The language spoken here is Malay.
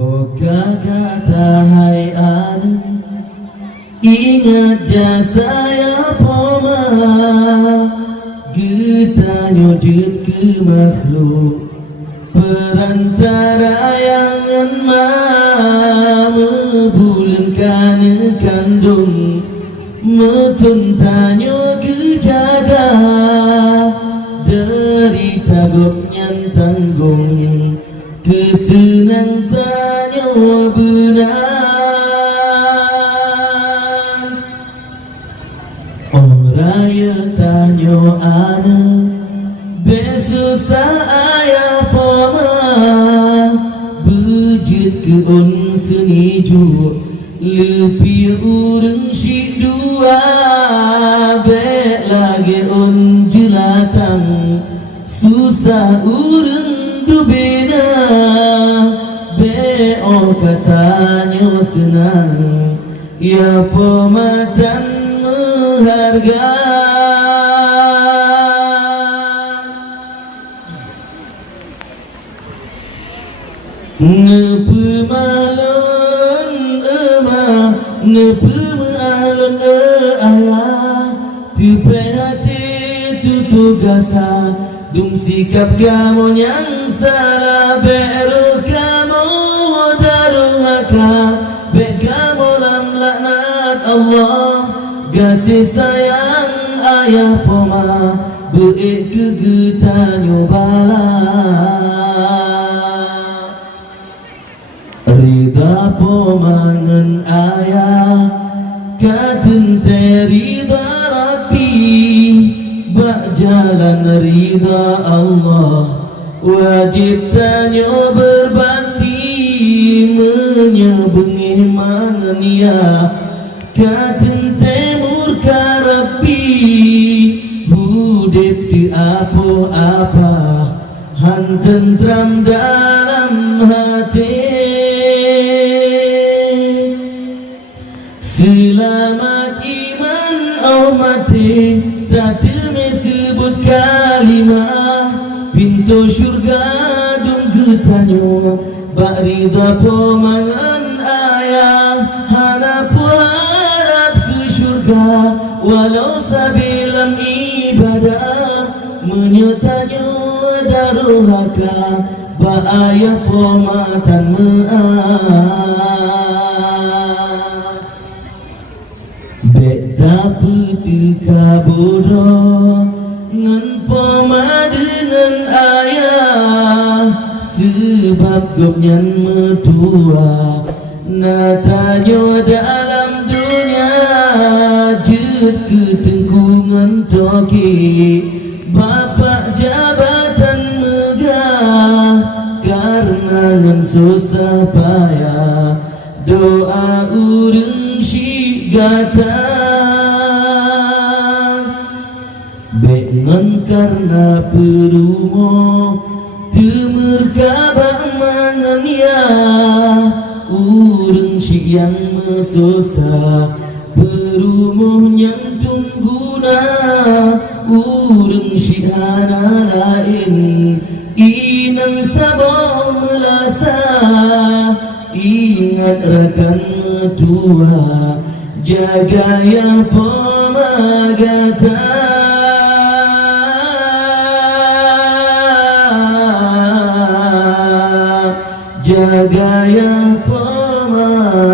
Oh kata hai anu, ingat jasa ya poma, getanyo jut ke makhluk perantara yang enma mebulankan kandung metun tanyo kejaga derita gopnyan tanggung kesenang tanyo benar oraya tanyo ana besusah ayah poma bejit ke on seniju lebih urang syik dua bek lagi on jelatang susah urang du bena bek oh katanya senang ya pematan menghargai Nepemalan emah Nepemalan ayah Tupai hati tutu gasa Dum sikap kamu yang salah Beru kamu daruh haka Bek kamu lam laknat Allah Kasih sayang ayah poma Beik kegetanyo balah Rida pomangan ayah Katente rida Rabbi Bak jalan rida Allah Wajib tanyo berbakti Menyebengih mangan ya Katente murka Rabbi Hudip di apa-apa Hantentram dalam hati Selamat iman oh mati Tak demi sebut kalimah Pintu syurga dum getanyo Bak rida pomangan ayah Hana puharap ke syurga Walau sabilam ibadah Menyetanyo daruhaka Bak ayah pomatan Petika bodoh ngan poma dengan ayah sebab gopnyan metua natanyo dalam dunia jut ketengkungan toki bapak jabatan megah karena ngan susah payah doa urang syik gata Bengan karena perumo Temerkabak mangan ya Urang syik yang mesusah Perumo yang tungguna Urang syik hana lain Inang sabah melasa Ingat rakan metua Jaga ya pemagatan Jaga ya pemagatan